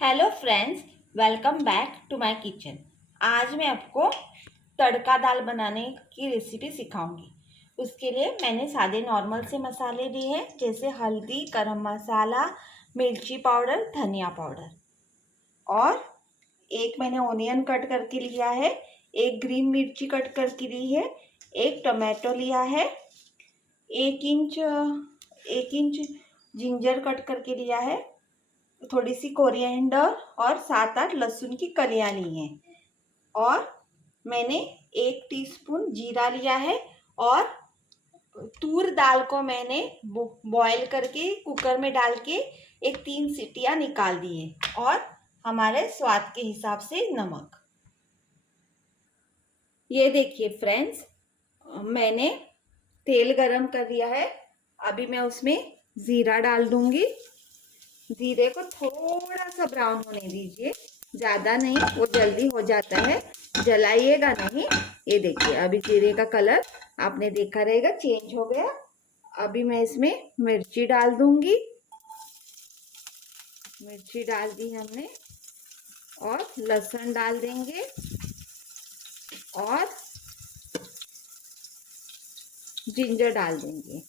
Hello friends, welcome back to my kitchen. आज मैं आपको तड़का दाल बनाने की रेसिपी सिखाऊंगी। उसके लिए मैंने सादे नॉर्मल से मसाले लिए हैं, जैसे हल्दी, गरम मसाला, मिर्ची पाउडर, धनिया पाउडर। और एक मैंने ओनियन कट करके लिया है, एक ग्रीन मिर्ची कट करके ली है, एक टमाटो लिया है, एक इंच जिंजर कट करके लिया है, थोड़ी सी कोरिएंडर और 7-8 लहसुन की कलियां ली हैं। और मैंने 1 टीस्पून जीरा लिया है। और तूर दाल को मैंने बॉईल करके कुकर में डाल के एक 3 सीटियां निकाल दी है। और हमारे स्वाद के हिसाब से नमक। ये देखिए फ्रेंड्स, मैंने तेल गरम कर दिया है। अभी मैं उसमें जीरा डाल दूंगी। जीरे को थोड़ा सा ब्राउन होने दीजिए, ज़्यादा नहीं, वो जल्दी हो जाता है, जलाइएगा नहीं। ये देखिए, अभी जीरे का कलर आपने देखा रहेगा चेंज हो गया। अभी मैं इसमें मिर्ची डाल दूंगी। मिर्ची डाल दी हमने, और लहसुन डाल देंगे, और जिंजर डाल देंगे।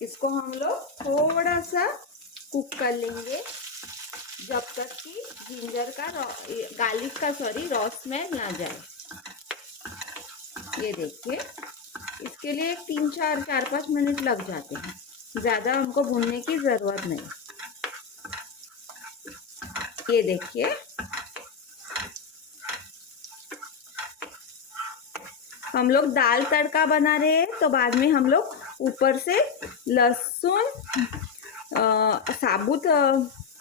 इसको हम लोग थोड़ा सा कुक कर लेंगे, जब तक कि जिंजर का गार्लिक का रॉ स्मेल ना जाए। ये देखिए, इसके लिए 3-4-5 मिनट लग जाते हैं, ज़्यादा हमको भूनने की ज़रूरत नहीं। ये देखिए, हम लोग दाल तड़का बना रहे हैं, तो बाद में हम लोग ऊपर से लहसुन, साबुत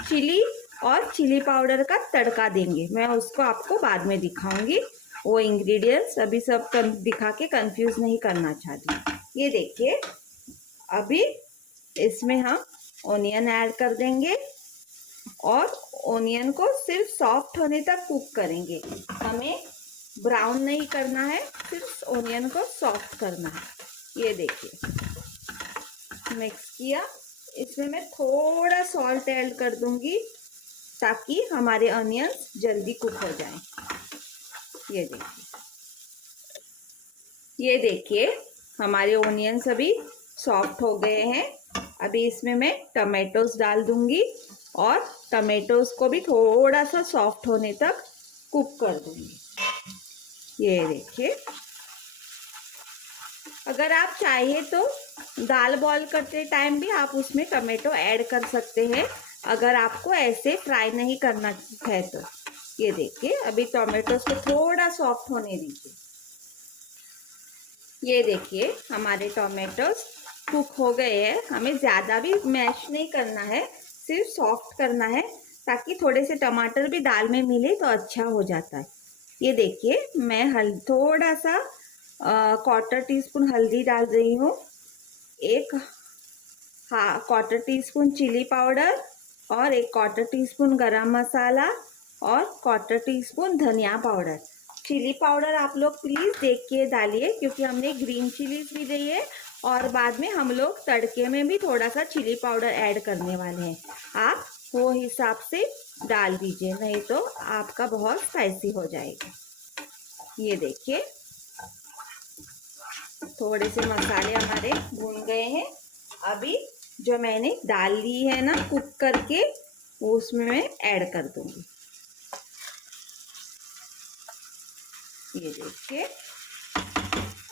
चिली और चिली पाउडर का तड़का देंगे। मैं उसको आपको बाद में दिखाऊंगी, वो इंग्रेडिएंट्स अभी सब दिखा के कंफ्यूज नहीं करना चाहती। ये देखिए, अभी इसमें हम ओनियन ऐड कर देंगे, और ओनियन को सिर्फ सॉफ्ट होने तक कुक करेंगे। हमें ब्राउन नहीं करना है, सिर्फ ओनियन को सॉफ्ट करना है। ये देखिए, मिक्स किया। इसमें मैं थोड़ा सॉल्ट ऐड कर दूंगी, ताकि हमारे अनियंस जल्दी कुक हो जाएं। ये देखिए, हमारे ओनियंस अभी सॉफ्ट हो गए हैं। अभी इसमें मैं टमाटोज डाल दूंगी, और टमाटोज को भी थोड़ा सा सॉफ्ट होने तक कुक कर दूंगी। ये देखिए, अगर आप चाहिए तो दाल बॉईल करते टाइम भी आप उसमें टमाटो ऐड कर सकते हैं, अगर आपको ऐसे फ्राई नहीं करना है तो। ये देखिए, अभी टमाटोज को थोड़ा सॉफ्ट होने दीजिए। ये देखिए, हमारे टोमेटोज कुक हो गए हैं। हमें ज़्यादा भी मैश नहीं करना है, सिर्फ सॉफ्ट करना है, ताकि थोड़े से टमाटर भी दाल में मिले तो अच्छा हो जाता है। ये देखिए, मैं थोड़ा सा 1/4 टीस्पून हल्दी डाल रही हूँ, 1/4 टीस्पून चिली पाउडर, और 1/4 टीस्पून गरम मसाला, और 1/4 टीस्पून धनिया पाउडर। चिली पाउडर आप लोग प्लीज़ देख के डालिए, क्योंकि हमने ग्रीन चिलीज भी ली है, और बाद में हम लोग तड़के में भी थोड़ा सा चिली पाउडर ऐड करने वाले हैं। आप वो हिसाब से डाल दीजिए, नहीं तो आपका बहुत स्पाइसी हो जाएगा। ये देखिए, थोड़े से मसाले हमारे भून गए हैं। अभी जो मैंने दाल ली है ना कुक करके, वो उसमें मैं ऐड कर दूंगी। ये देखिए,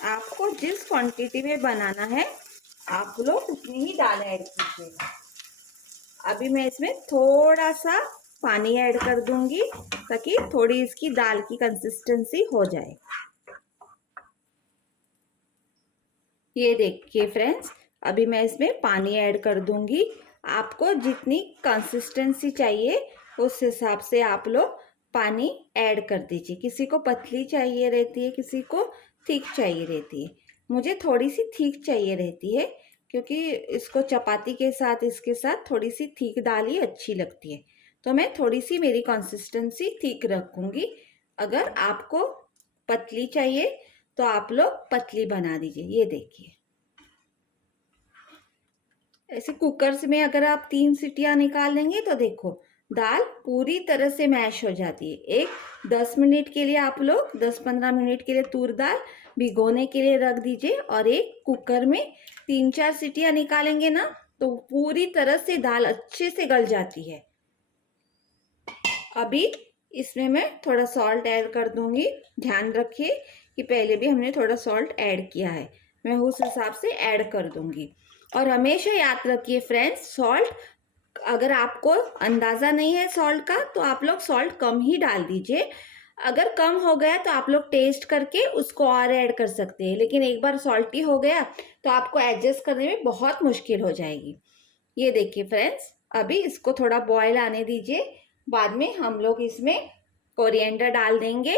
आपको जिस क्वांटिटी में बनाना है आप लोग उतनी ही दाल ऐड कीजिएगा। अभी मैं इसमें थोड़ा सा पानी ऐड कर दूंगी, ताकि थोड़ी इसकी दाल की कंसिस्टेंसी हो जाए। ये देखिए फ्रेंड्स, अभी मैं इसमें पानी ऐड कर दूंगी। आपको जितनी कंसिस्टेंसी चाहिए उस हिसाब से आप लोग पानी ऐड कर दीजिए। किसी को पतली चाहिए रहती है, किसी को थिक चाहिए रहती है। मुझे थोड़ी सी थिक चाहिए रहती है, क्योंकि इसको चपाती के साथ इसके साथ थोड़ी सी थिक दाल ही अच्छी लगती है, तो मैं थोड़ी सी मेरी कंसिस्टेंसी थिक रखूँगी। अगर आपको पतली चाहिए तो आप लोग पतली बना दीजिए। ये देखिए, ऐसे कुकर में अगर आप 3 सीटियां निकाल लेंगे तो देखो दाल पूरी तरह से मैश हो जाती है। एक 10 मिनट के लिए आप लोग 10-15 मिनट के लिए तूर दाल भिगोने के लिए रख दीजिए और एक कुकर में 3-4 सीटियाँ निकालेंगे ना तो पूरी तरह से दाल अच्छे से गल जाती है। अभी इसमें मैं थोड़ा सॉल्ट ऐड कर दूंगी। ध्यान रखिए कि पहले भी हमने थोड़ा सॉल्ट ऐड किया है, मैं उस हिसाब से ऐड कर दूंगी। और हमेशा याद रखिए फ्रेंड्स, सॉल्ट अगर आपको अंदाज़ा नहीं है सॉल्ट का तो आप लोग सॉल्ट कम ही डाल दीजिए। अगर कम हो गया तो आप लोग टेस्ट करके उसको और ऐड कर सकते हैं, लेकिन एक बार सॉल्टी हो गया तो आपको एडजस्ट करने में बहुत मुश्किल हो जाएगी। ये देखिए फ्रेंड्स, अभी इसको थोड़ा बॉयल आने दीजिए। बाद में हम लोग इसमें कोरिएंडर डाल देंगे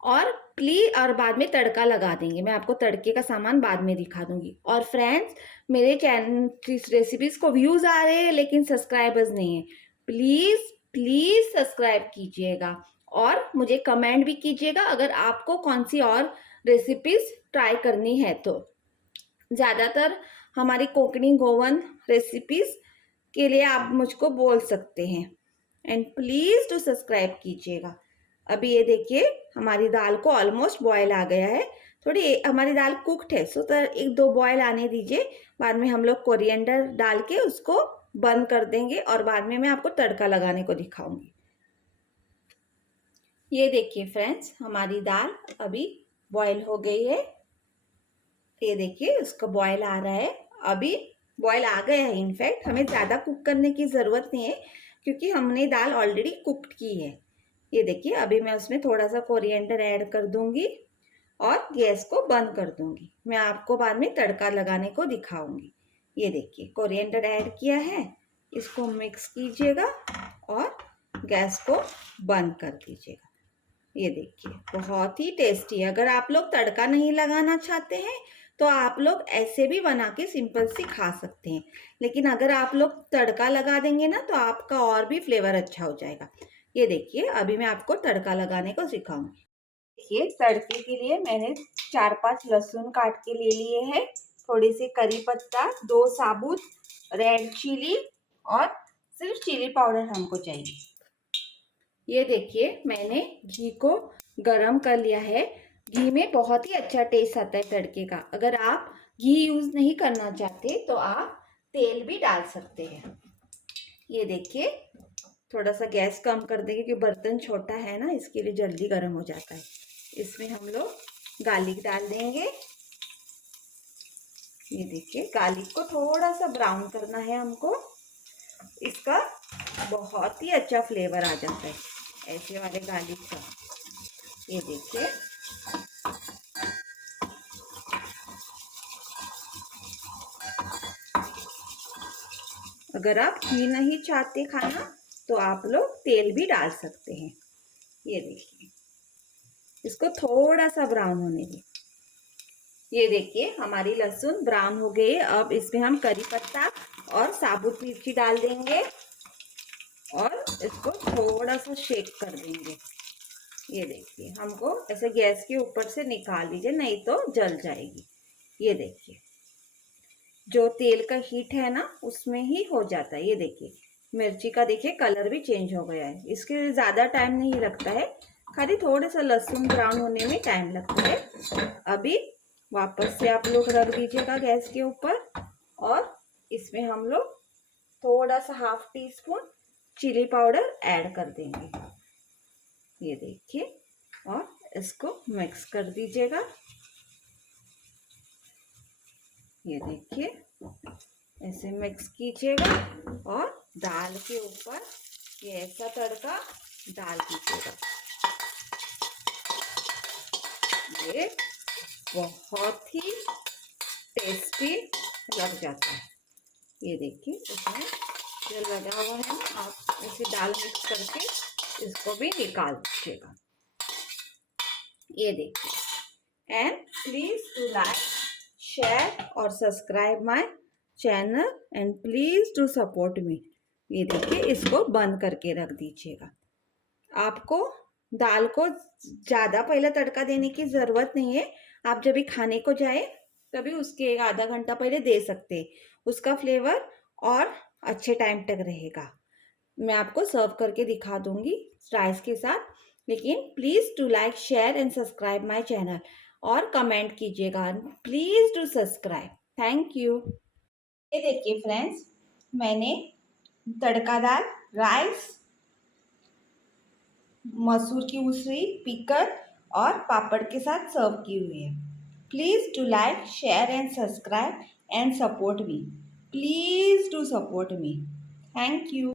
और और बाद में तड़का लगा देंगे। मैं आपको तड़के का सामान बाद में दिखा दूंगी। और फ्रेंड्स, मेरे चैनल रेसिपीज को व्यूज आ रहे हैं लेकिन सब्सक्राइबर्स नहीं है। प्लीज प्लीज सब्सक्राइब कीजिएगा और मुझे कमेंट भी कीजिएगा अगर आपको कौन सी और रेसिपीज ट्राई करनी है तो। ज़्यादातर हमारी कोंकणी गोवन रेसिपीज के लिए आप मुझको बोल सकते हैं। एंड प्लीज टू सब्सक्राइब कीजिएगा। अभी ये देखिए हमारी दाल को ऑलमोस्ट बॉयल आ गया है। थोड़ी हमारी दाल कुक्ड है, सो तो 1-2 बॉयल आने दीजिए। बाद में हम लोग कोरिएंडर डाल के उसको बंद कर देंगे और बाद में मैं आपको तड़का लगाने को दिखाऊंगी। ये देखिए फ्रेंड्स, हमारी दाल अभी बॉयल हो गई है। ये देखिए उसका बॉयल आ रहा है। अभी बॉयल आ गया है। इनफैक्ट हमें ज़्यादा कुक करने की ज़रूरत नहीं है क्योंकि हमने दाल ऑलरेडी कुक्ड की है। ये देखिए अभी मैं उसमें थोड़ा सा कोरिएंडर ऐड कर दूंगी और गैस को बंद कर दूंगी। मैं आपको बाद में तड़का लगाने को दिखाऊंगी। ये देखिए कोरिएंडर ऐड किया है, इसको मिक्स कीजिएगा और गैस को बंद कर दीजिएगा। ये देखिए बहुत ही टेस्टी है। अगर आप लोग तड़का नहीं लगाना चाहते हैं तो आप लोग ऐसे भी बना के सिंपल सी खा सकते हैं, लेकिन अगर आप लोग तड़का लगा देंगे ना तो आपका और भी फ्लेवर अच्छा हो जाएगा। ये देखिए अभी मैं आपको तड़का लगाने को सिखाऊंगी। देखिए तड़के के लिए मैंने 4-5 लहसुन काट के ले लिए हैं, थोड़ी सी करी पत्ता, 2 साबुत रेड चिली और सिर्फ चिली पाउडर हमको चाहिए। ये देखिए मैंने घी को गरम कर लिया है। घी में बहुत ही अच्छा टेस्ट आता है तड़के का। अगर आप घी यूज नहीं करना चाहते तो आप तेल भी डाल सकते हैं। ये देखिए थोड़ा सा गैस कम कर देंगे क्योंकि बर्तन छोटा है ना, इसके लिए जल्दी गर्म हो जाता है। इसमें हम लोग गार्लिक डाल देंगे। ये देखिए गार्लिक को थोड़ा सा ब्राउन करना है हमको, इसका बहुत ही अच्छा फ्लेवर आ जाता है ऐसे वाले गार्लिक का। ये देखिए अगर आप घी नहीं चाहते खाना तो आप लोग तेल भी डाल सकते हैं। ये देखिए इसको थोड़ा सा ब्राउन होने दें। ये देखिए हमारी लहसुन ब्राउन हो गई। अब इसमें हम करी पत्ता और साबुत मिर्ची डाल देंगे और इसको थोड़ा सा शेक कर देंगे। ये देखिए हमको ऐसे गैस के ऊपर से निकाल लीजिए नहीं तो जल जाएगी। ये देखिए जो तेल का हीट है ना उसमें ही हो जाता है। ये देखिए मिर्ची का देखिए कलर भी चेंज हो गया है। इसके लिए ज़्यादा टाइम नहीं लगता है, खाली थोड़ा सा लहसुन ब्राउन होने में टाइम लगता है। अभी वापस से आप लोग रख दीजिएगा गैस के ऊपर और इसमें हम लोग थोड़ा सा 1/2 टीस्पून चिली पाउडर ऐड कर देंगे। ये देखिए और इसको मिक्स कर दीजिएगा। ये देखिए ऐसे मिक्स कीजिएगा और दाल के ऊपर ये ऐसा तड़का डाल दीजिएगा। ये बहुत ही टेस्टी लग जाता है। ये देखिए इसमें जो लगा हुआ है आप ऐसे दाल मिक्स करके इसको भी निकाल दीजिएगा। ये देखिए and please do like, share और subscribe my channel and please do support me. ये देखिए इसको बंद करके रख दीजिएगा। आपको दाल को ज़्यादा पहले तड़का देने की ज़रूरत नहीं है। आप जब भी खाने को जाए तभी उसके आधा घंटा पहले दे सकते हैं, उसका फ्लेवर और अच्छे टाइम तक रहेगा। मैं आपको सर्व करके दिखा दूंगी राइस के साथ। लेकिन please do like share and subscribe my channel और कमेंट कीजिएगा। Please do subscribe. Thank you. ये देखिए फ्रेंड्स, मैंने तड़कादार राइस, मसूर की उसरी, पिकल और पापड़ के साथ सर्व की हुई है। Please do like share and subscribe and support me. Please do support me. Thank you.